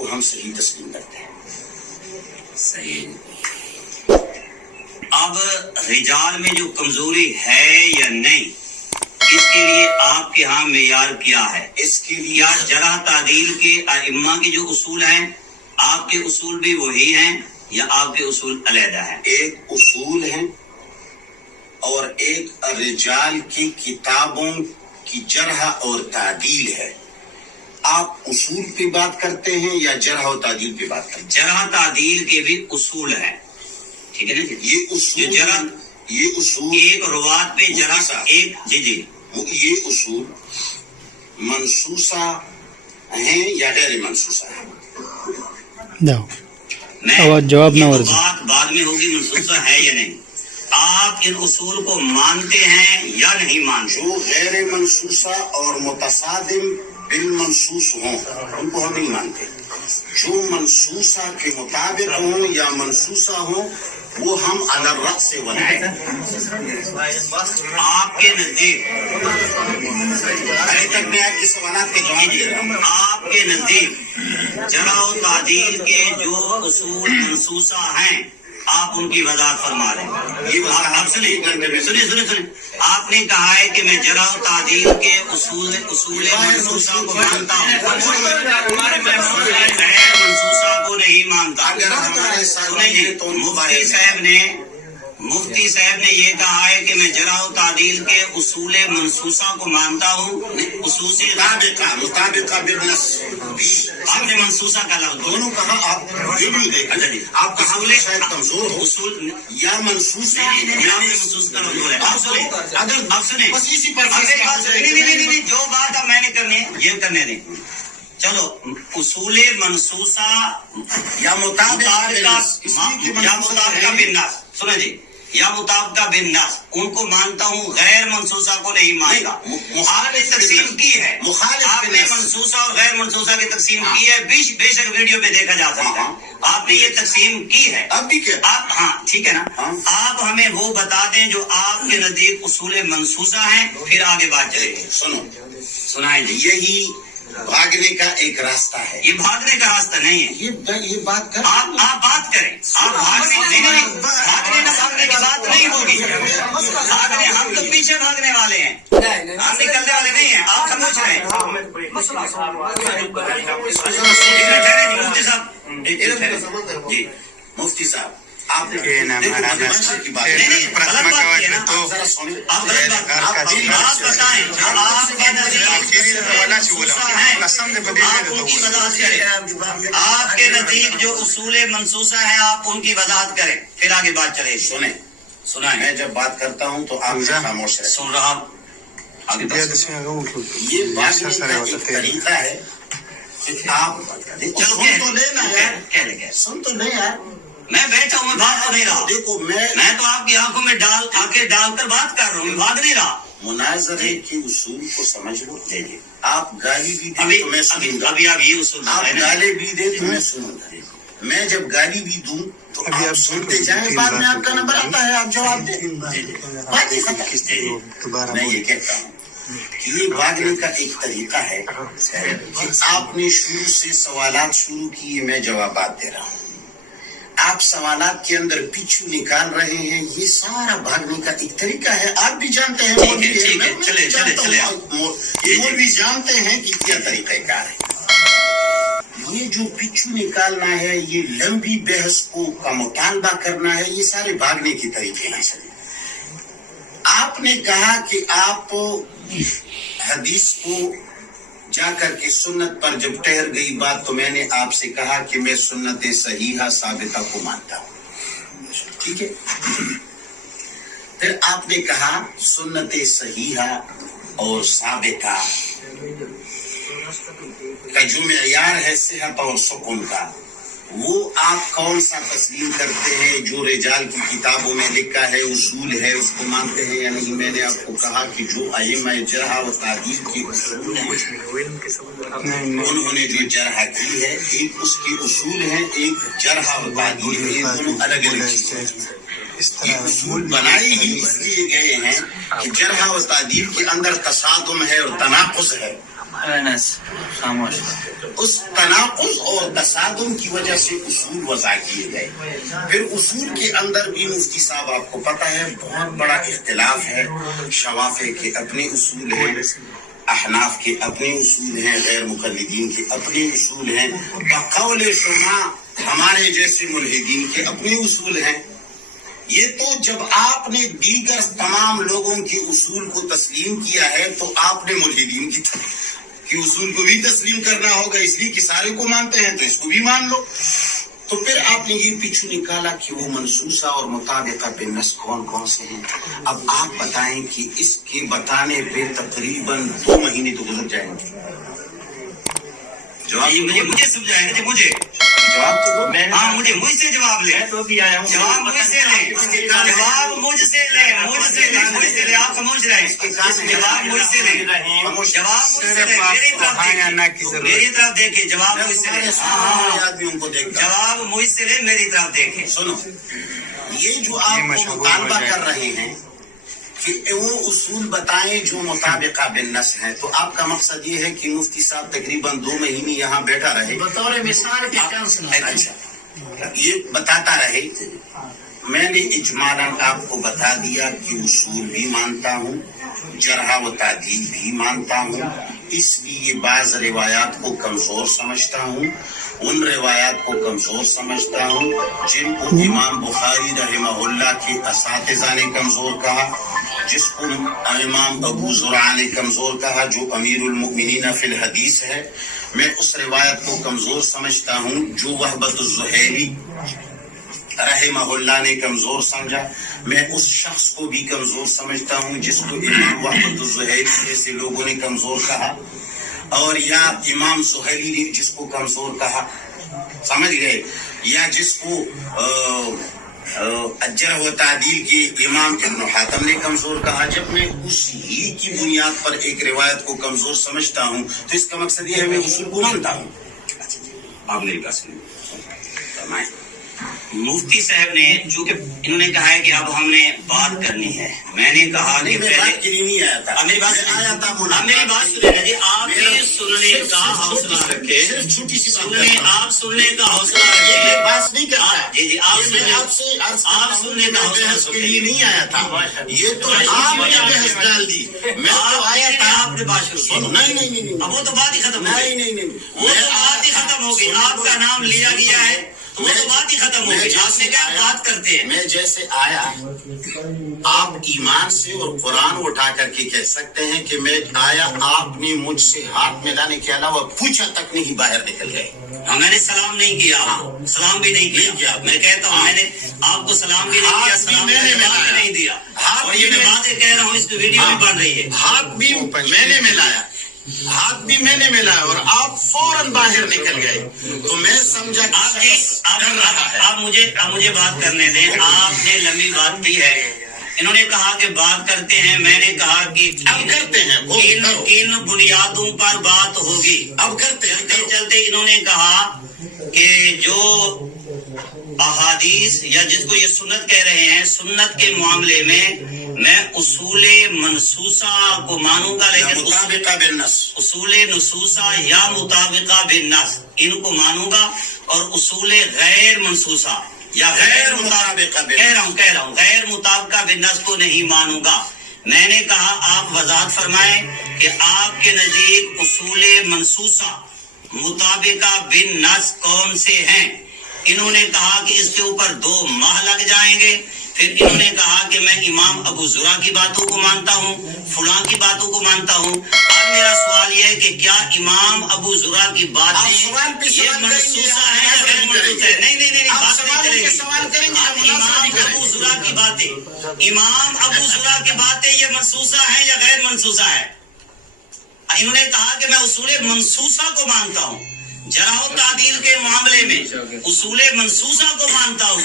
کو ہم صحیح تسلیم کرتے ہیں. صحیح. اب رجال میں جو کمزوری ہے یا نہیں، اس کے لیے آپ کے ہاں معیار کیا ہے؟ اس کے لیے یا جرح تعدیل کے ائمہ کے جو اصول ہیں، آپ کے اصول بھی وہی ہیں یا آپ کے اصول علیحدہ ہیں؟ ایک اصول ہیں اور ایک رجال کی کتابوں کی جرح اور تعدیل ہے. آپ اصول پہ بات کرتے ہیں یا جرح و تعدیل پہ بات کرتے ہیں؟ جرح تعدیل کے بھی اصول ہیں، ٹھیک ہے نا جی؟ یہ اصول جو جرح یہ اصول ایک روات پہ جرح مفتی صاحب، ایک جی یہ اصول منسوسہ ہیں یا غیر منسوسہ ہیں؟ میں جواب نہ یہ تو ورزی. بات بعد میں ہوگی منسوخہ ہے یا نہیں. آپ ان اصول کو مانتے ہیں یا نہیں مانتے؟ جو غیر منسوسہ اور متصادم بالمنسوس ہوں ان کو ہم نہیں مانتے. جو منسوسہ کے مطابق ہوں یا منسوسہ ہوں وہ ہم علی الرأس سے بنائیں. آپ کے نزدیک ابھی تک میں آپ کے سوالات کے جواب دے رہا ہوں. آپ کے نزدیک جرح و تعدیل کے جو اصول منسوسہ ہیں آپ ان کی وضاحت فرما رہے ہیں. یہ اب سنیں آپ نے کہا ہے کہ میں جرح و تعدیل کے اصول منسوسہ کو مانتا ہوں، غیر منسوسہ کو نہیں مانتا. اگر ہمارے ساتھ سنیں جی، تو مفتی صاحب نے یہ کہا ہے کہ میں جرح و تعدیل کے اصول منسوسہ کو مانتا ہوں. خصوصی مطابقہ بالنص آپ نے منسوسہ کا لفظ بولا. دونوں کہا. آپ یہ بھی دیکھا جائے آپ کا حملے شاید کمزور ہو اصول یا منسوس منسوس کا لفظ بولا. اب سنیں بس اسی پر نہیں، جو بات اب میں نے کرنی ہے یہ کرنے دیں. چلو اصول منسوسہ یا مطابقہ بالنص، سنیں جی، یا مطابقہ بالنص ان کو مانتا ہوں، غیر منسوسہ کو نہیں مانتا. آپ نے تقسیم کی ہے، آپ نے منسوسہ اور غیر منسوسہ کی تقسیم کی ہے، بے شک ویڈیو پہ دیکھا جا سکتا ہے. آپ نے یہ تقسیم کی ہے. اب بھی کیا آپ ہاں ٹھیک ہے نا. آپ ہمیں وہ بتا دیں جو آپ کے نزدیک اصول منسوسہ ہیں، پھر آگے بات چلے گی. سنائیں جی. یہی بھاگنے کا ایک راستہ ہے. یہ بھاگنے کا راستہ نہیں ہے. یہ بات کر آپ بات کریں. آپ بھاگنے کی بات نہیں ہوگی. بھاگنے ہم تو پیچھے بھاگنے والے ہیں، ہم نکلنے والے نہیں ہیں. آپ سمجھ رہے ہیں. جی مفتی صاحب آپ آپ کے نزدیک جو اصول منسوسہ ہیں آپ ان کی وضاحت کریں، پھر آگے بات چلے. سنائیں. میں جب بات کرتا ہوں تو آپ خاموش رہیں. سن رہا ہوں. یہ بھاگنے کا ایک طریقہ ہے. آپ سن تو لینا یار، سن تو لے یار. میں بیٹھا ہوں، میں بھاگ تو نہیں رہا. دیکھو میں تو آپ کی آنکھوں میں آنکھیں ڈال کر بات کر رہا ہوں، میں بھاگ نہیں رہا. مناظرے کے اصول کو سمجھ لو. آپ گالی بھی دیں تو میں سنوں گا. ابھی آپ یہ اصول آپ گالی بھی دیں تو میں سنوں گا. میں جب گالی بھی دوں تو آپ سنتے جائیں، بعد میں آپ کا نمبر آتا ہے، آپ جواب دیں. میں یہ کہتا ہوں کہ یہ بھاگنے کا ایک طریقہ ہے. آپ نے شروع سے سوالات شروع کیے، میں جوابات دے رہا ہوں. آپ سوالات کے اندر پیچھو نکال رہے ہیں. یہ سارا بھاگنے کا ایک طریقہ ہے. آپ بھی جانتے ہیں، مولوی جانتے ہیں کہ کیا طریقہ کار ہے. یہ جو پیچھو نکالنا ہے، یہ لمبی بحث کا مطالبہ کرنا ہے، یہ سارے بھاگنے کے طریقے ہیں. آپ نے کہا کہ آپ حدیث کو جا کر کے سنت پر جب ٹھہر گئی بات تو میں نے آپ سے کہا کہ میں سنت صحیحہ ثابتہ کو مانتا ہوں. ٹھیک ہے. پھر آپ نے کہا سنت صحیحہ اور ثابتہ کا جو معیار ہے صحت اور سکون کا، وہ آپ کون سا تسلیم کرتے ہیں؟ جو رجال کی کتابوں میں لکھا ہے اصول ہے اس کو مانتے ہیں یا نہیں؟ میں نے آپ کو کہا کہ جو ائمہ جرح و تعدیل کے اصول ہیں انہوں نے جو جرح کی ہے، ایک اس کے اصول ہیں، ایک جرح و تعدیل ہے. یہ دونوں الگ الگ چیزیں ہیں. یہ اصول بنائے ہی اس لیے گئے ہیں کہ جرح و تعدیل کے اندر تصادم ہے اور تناقض ہے. انس خاموش. اس تناقض اور تصادم کی وجہ سے اصول وضع کیے گئے. پھر اصول کے اندر بھی مفتی صاحب آپ کو پتہ ہے بہت بڑا اختلاف ہے. شوافع کے اپنے اصول ہیں، احناف کے اپنے اصول ہیں، غیر مقلدین کے اپنے اصول ہیں، بقول شما ہمارے جیسے ملحدین کے اپنے اصول ہیں. یہ تو جب آپ نے دیگر تمام لوگوں کے اصول کو تسلیم کیا ہے تو آپ نے ملحدین کی اصول کو بھی تسلیم کرنا ہوگا، اس لیے کہ سارے کو مانتے ہیں تو اس کو بھی مان لو. تو پھر آپ نے یہ پیچھو نکالا کہ وہ منصوصہ اور مطابقہ بالنص کون کون سے ہیں. اب آپ بتائیں کہ اس کے بتانے پہ تقریباً 2 مہینے تو گزر جائیں گے. جواب مجھے سمجھائیں گے مجھے جواب تو دو. ہاں مجھ سے جواب لیں. تو بھی آیا ہوں. جواب مجھ سے لیں. جواب مجھ سے لیں. آپ خاموش رہیں. جواب مجھ سے لیں. جواب مجھ سے لیں. میری طرف دیکھیں. جواب مجھ سے لیں. آدمیوں کو دیکھتا جواب مجھ سے لیں، میری طرف دیکھیں. سنو، یہ جو آپ کو مطالبہ کر رہے ہیں کہ وہ اصول بتائیں جو مطابقہ بالنص ہیں، تو آپ کا مقصد یہ ہے کہ مفتی صاحب تقریباً 2 مہینے یہاں بیٹھا رہے، بطور مثال کے اچھا یہ بتاتا رہے. میں نے اجمالاً آپ کو بتا دیا کہ اصول بھی مانتا ہوں، جرح و تعدیل بھی مانتا ہوں، اس لیے بعض روایات کو کمزور سمجھتا ہوں. ان روایات کو کمزور سمجھتا ہوں جن کو امام بخاری رحمہ اللہ کے اساتذہ نے کمزور کہا، جس کو امام ابو زرع نے کمزور کہا جو امیر المؤمنین فی الحدیث ہے. میں اس روایت کو کمزور سمجھتا ہوں جو وہبۃ الزہیری رحمہ اللہ نے کمزور سمجھا. میں اس شخص کو بھی کمزور سمجھتا ہوں جس کو امام وہبۃ الزہیری جیسے لوگوں نے کمزور کہا، اور یا امام سہیلی نے جس کو کمزور کہا، سمجھ گئے، یا جس کو جرح و تعدیل کے امام ابن حاتم نے کمزور کہا. جب میں اسی کی بنیاد پر ایک روایت کو کمزور سمجھتا ہوں تو اس کا مقصد یہ ہے میں اصول کو مانتا ہوں. آپ میری بات سنیں. فرمائیں. مفتی صاحب نے چونکہ انہوں نے کہا ہے کہ اب ہم نے بات کرنی ہے، میں نے کہا کہ میں بات کے لیے نہیں آیا تھا. میری بات آیا تھا اب میری بات سنیں جی. آپ نے سننے کا حوصلہ رکھے. صرف چھوٹی سی آپ سننے کا حوصلہ میں رکھے. بات نہیں کرتا. جی آپ سے آپ سننے کا حوصلہ بحث کے لیے نہیں آیا تھا. یہ تو آپ نے بحث ڈال دی. میں تو آیا تھا. آپ نے بات شروع کی. نہیں اب وہ تو بات ہی ختم ہو گئی. نہیں وہ تو بات ہی ختم ہو گئی. آپ کا نام لیا گیا ہے تو وہ تو بات ہی ختم ہو گئی. آپ نے کہا بات کرتے ہیں. میں جیسے آیا آپ ایمان سے اور قرآن اٹھا کر کے کہہ سکتے ہیں کہ میں آیا، آپ نے مجھ سے ہاتھ ملانے کے علاوہ پوچھا تک نہیں باہر نکل گئے. میں نے سلام نہیں کیا، سلام بھی نہیں کیا. میں کہتا ہوں میں نے آپ کو سلام بھی نہیں کیا، سلام میں نے نہیں دیا. اور یہ میں باتیں کہہ رہا ہوں، اس کی ویڈیو بھی بن رہی ہے. ہاتھ بھی میں نے ملایا، ہاتھ بھی میں نے ملایا اور آپ فوراً باہر نکل گئے. تو میں سمجھا آپ مجھے بات کرنے دیں. آپ نے لمبی بات کی ہے. انہوں نے کہا کہ بات کرتے ہیں. میں نے کہا کہ اب کرتے ہیں، کن بنیادوں پر بات ہوگی. اب کرتے ہیں. چلتے انہوں نے کہا کہ جو احادیث یا جس کو یہ سنت کہہ رہے ہیں، سنت کے معاملے میں اصول منصوصہ کو مانوں گا، لیکن مطابقہ بالنص، اصول نصوصہ یا مطابقہ بالنص ان کو مانوں گا، اور اصول غیر منصوصہ یا غیر مطابقہ کہہ رہا ہوں غیر مطابقہ بالنص کو نہیں مانوں گا. میں نے کہا آپ وضاحت فرمائیں کہ آپ کے نزدیک اصول منصوصہ مطابقہ بالنص کون سے ہیں. انہوں نے کہا کہ اس کے اوپر 2 ماہ لگ جائیں گے. پھر انہوں نے کہا کہ میں امام ابو زرع کی باتوں کو مانتا ہوں، فلاں کی باتوں کو مانتا ہوں. اب میرا سوال یہ ہے کہ کیا امام ابو زرع کی باتیں یہ منصوصہ ہے یا غیر منصوصہ ہے؟ نہیں بات نہیں چلے گی. امام ابو زرع کی باتیں یہ منصوصہ ہیں یا غیر منصوصہ ہے؟ انہوں نے کہا کہ میں اصول منصوصہ کو مانتا ہوں. جرح و تعدیل کے معاملے میں اصول منصوصہ کو مانتا ہوں.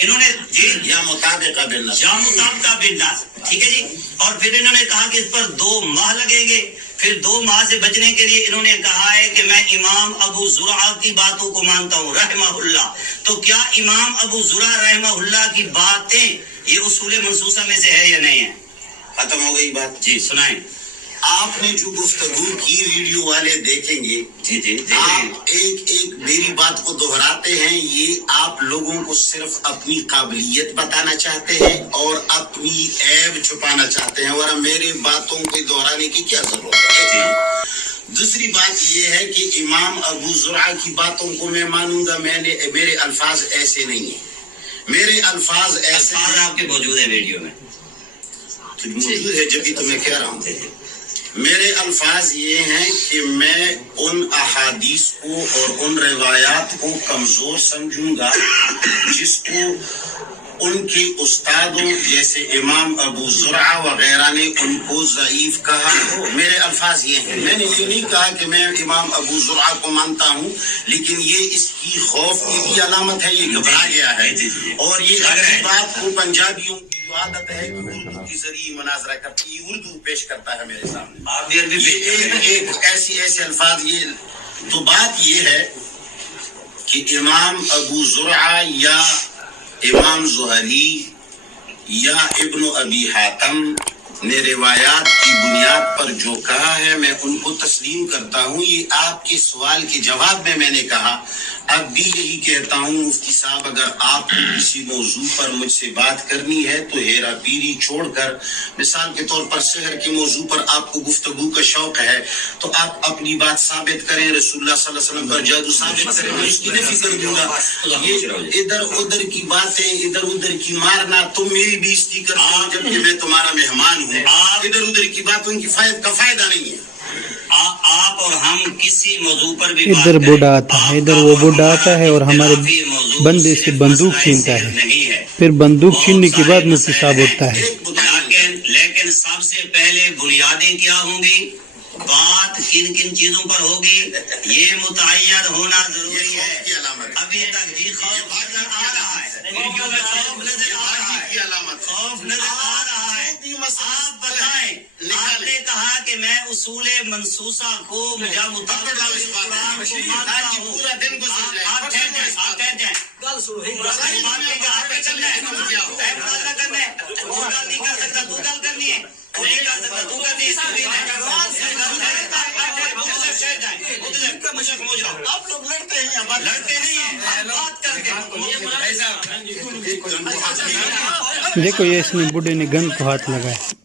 انہوں نے جی یا مطابقہ بالنص، یا مطابقہ بالنص، ٹھیک ہے جی. اور پھر انہوں نے کہا کہ اس پر 2 ماہ لگیں گے. پھر 2 ماہ سے بچنے کے لیے انہوں نے کہا ہے کہ میں امام ابو زرع کی باتوں کو مانتا ہوں رحمہ اللہ. تو کیا امام ابو زرع رحمہ اللہ کی باتیں یہ اصول منصوصہ میں سے ہے یا نہیں ہے؟ ختم ہو گئی بات. جی سنائیں. آپ نے جو گفتگو کی ویڈیو والے دیکھیں گے. جی جی آپ ایک ایک میری بات کو دہراتے ہیں. یہ آپ لوگوں کو صرف اپنی قابلیت بتانا چاہتے ہیں اور اپنی عیب چھپانا چاہتے ہیں, ورنہ میری باتوں کو دہرانے کی کیا ضرورت ہے. دوسری بات یہ ہے کہ امام ابو زرعہ کی باتوں کو میں مانوں گا. میرے الفاظ ایسے نہیں ہیں. میرے الفاظ ایسے آپ کے موجود ہے ویڈیو میں موجود ہے, جبھی تو میں کہہ رہا ہوں. میرے الفاظ یہ ہیں کہ میں ان احادیث کو اور ان روایات کو کمزور سمجھوں گا جس کو ان کے استادوں جیسے امام ابو زرعہ وغیرہ نے ان کو ضعیف کہا ہو. میرے الفاظ یہ ہیں. میں نے یہ نہیں کہا کہ میں امام ابو زرعہ کو مانتا ہوں, لیکن یہ اس کی خوف کی بھی علامت ہے. یہ گھبرا گیا ہے اور یہ اگلی بات کو پنجابیوں کی جو عادت ہے کہ اردو کے ذریعے مناظرہ کرتی ہے, اردو پیش کرتا ہے میرے سامنے. آپ بھی ایک ایسے الفاظ. یہ تو بات یہ ہے کہ امام ابو زرعہ یا امام زہری یا ابن ابی حاتم نے روایات کی بنیاد پر جو کہا ہے میں ان کو تسلیم کرتا ہوں. یہ آپ کے سوال کے جواب میں نے کہا. اب بھی یہی کہتا ہوں مفتی صاحب, اگر آپ کو کسی موضوع پر مجھ سے بات کرنی ہے تو ہیرا پیری چھوڑ کر, مثال کے طور پر سحر کے موضوع پر آپ کو گفتگو کا شوق ہے تو آپ اپنی بات ثابت کریں. رسول اللہ صلی اللہ علیہ وسلم پر جادو ثابت کریں, میں اس کی نفی کر دوں گا. یہ ادھر ادھر کی باتیں, ادھر ادھر کی مارنا, تم میری بےزتی کرتے ہو جبکہ میں تمہارا مہمان ہوں. ادھر ادھر کی باتوں کی فائدہ نہیں ہے. آپ اور ہم کسی موضوع پر بھی ادھر بوڑھا آتا ہے, ادھر وہ بوڑھا آتا ہے اور ہمارے بندے سے بندوق چھینتا ہے. پھر بندوق چھیننے کے بعد مفتی صاحب اٹھتا ہے. لیکن سب سے پہلے بنیادیں کیا ہوں گی, بات کن کن چیزوں پر ہوگی, یہ متعین ہونا ضروری ہے. ابھی تک جی خوف نظر آ رہا ہے, خوف نظر آ رہا ہے, خوف نظر آ رہا ہے. آپ بتائیں, آپ نے کہا کہ میں اصول منصوصہ کو یا مطابق قرآن کو مانتا ہوں. پورا دن گزر آپ ٹھہر جائیں, آپ ٹھہر جائیں. آپ پہ چلنا ہے, فیصلہ کرنا ہے. وہ گل نہیں کر سکتا, تو گل کرنی ہے, نہیں کر سکتا تو کرنی ہے. آپ لوگ لڑتے ہیں, لڑتے نہیں ہیں, بات کرتے ہیں. دیکھو یہ اس نے بوڑھے نے گن کو ہاتھ لگایا.